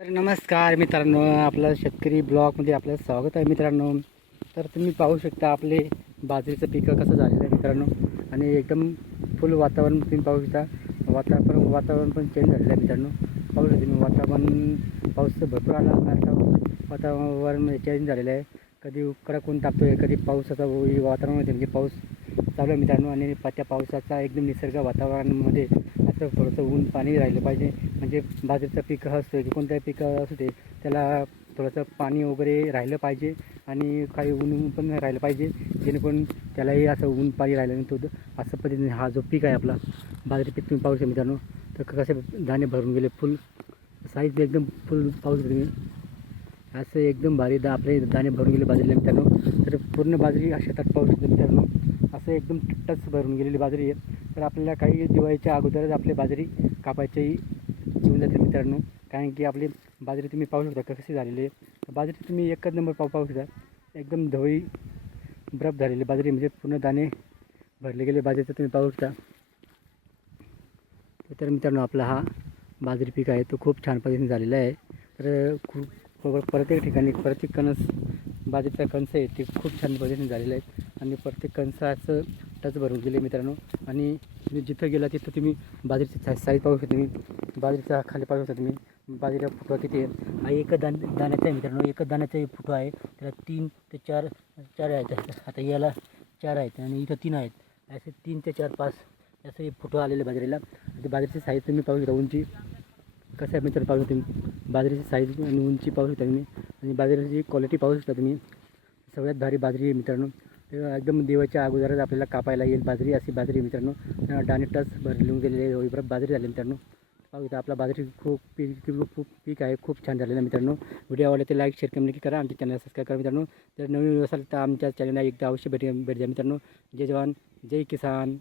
तर नमस्कार मित्रांनो आपलं शेतकरी ब्लॉगमध्ये आपलं स्वागत आहे मित्रांनो. तर तुम्ही पाहू शकता आपले बाजरीचं पिकं कसं झालेलं आहे मित्रांनो. आणि एकदम फुल वातावरण तुम्ही पाहू शकता. वातावरण वातावरण पण चेंज झालेलं आहे मित्रांनो. पाहू शकता तुम्ही वातावरण पाऊस भरपूर आला. आता वातावरण चेंज झालेलं आहे. कधी कडक ऊन तापतो आहे कधी पाऊस आता वातावरण होते म्हणजे पाऊस चालू आहे मित्रांनो. आणि त्या पावसाचा एकदम निसर्ग वातावरणामध्ये असं थोडंसं ऊन पाणी राहिलं पाहिजे. म्हणजे बाजरीचं पीक असतं की कोणत्याही पिकं असू दे त्याला थोडंसं पाणी वगैरे राहिलं पाहिजे. आणि काही ऊन पण राहिलं पाहिजे जेणेकरून त्यालाही असं ऊन पाणी राहिलं नाही तो असं पद्धतीने हा जो पीक आहे आपला बाजरी पीक तुम्ही पाहू शकता मित्रांनो. तर कसे दाणे भरून गेले फुल साईज एकदम फुल पाहू शकता तुम्ही. असं एकदम भारी दा आपले दाणे भरून गेले बाजरीला मित्रांनो. तर पूर्ण बाजरी अशा शेतात पाहू शकतो मित्रांनो. असं एकदम टच भरून गेलेली बाजरी आहे तर आपल्याला काही दिवाळीच्या अगोदरच आपली बाजरी कापायची येऊन जाते मित्रांनो. कारण की आपली बाजरी तुम्ही पाहू शकता कशी झालेली आहे. बाजरी तुम्ही एकच नंबर पाहू पाहू शकता. एकदम धवळी बरफ झालेली बाजरी म्हणजे पूर्ण दाणे भरले गेले बाजरीचं तुम्ही पाहू शकता. तर मित्रांनो आपला हा बाजरी पीक आहे. तो खूप छान पद्धतीने झालेला आहे. तर खूप प्रत्येक ठिकाणी प्रत्येक कणस बाजरीचा कणस आहे ते खूप छान पद्धतीने झालेला आहे. आणि प्रत्येक कणसाचं टच भरून गेले मित्रांनो. आणि तुम्ही जिथं गेला तिथं तुम्ही बाजरीची सा साईज पाहू शकता तुम्ही. बाजरीचा खाली पाहू शकता तुम्ही. बाजरीचा फुटवा किती आहे? हा एकच दाण दाण्याचा आहे मित्रांनो. एकच दाण्याचा फुटवा आहे. त्याला तीन ते चार चार आहेत. आता याला चार आहेत आणि इथं तीन आहेत. असे तीन ते चार पाच असे फुटवा आलेले बाजरीला. ते बाजरीची साईज तुम्ही पाहू शकता. उंची कसं आहे मित्रांनो पाहू शकता तुम्ही. बाजरीची साईज आणि उंची पाहू शकता तुम्ही. आणि बाजरीची क्वालिटी पाहू शकता तुम्ही. सगळ्यात भारी बाजरी आहे मित्रांनो. एकदम देवाच्या अगोदरच आपल्याला कापायला येईल बाजरी अशी बाजरी मित्रांनो. डाणे टच भरले गेलेले होईपर्यंत बाजरी झाली मित्रांनो. पाहू इथं आपला बाजरी खूप पीक खूप पीक आहे खूप छान झालेलं आहे मित्रांनो. व्हिडिओ आवडले तर लाईक शेअर कमेंट करा. आमच्या चॅनल सबस्क्राईब करा मित्रांनो. जर नवीन असाल तर आमच्या चॅनलला एकदा अवश्य भेट भेट द्या मित्रांनो. जय जवान जय किसान.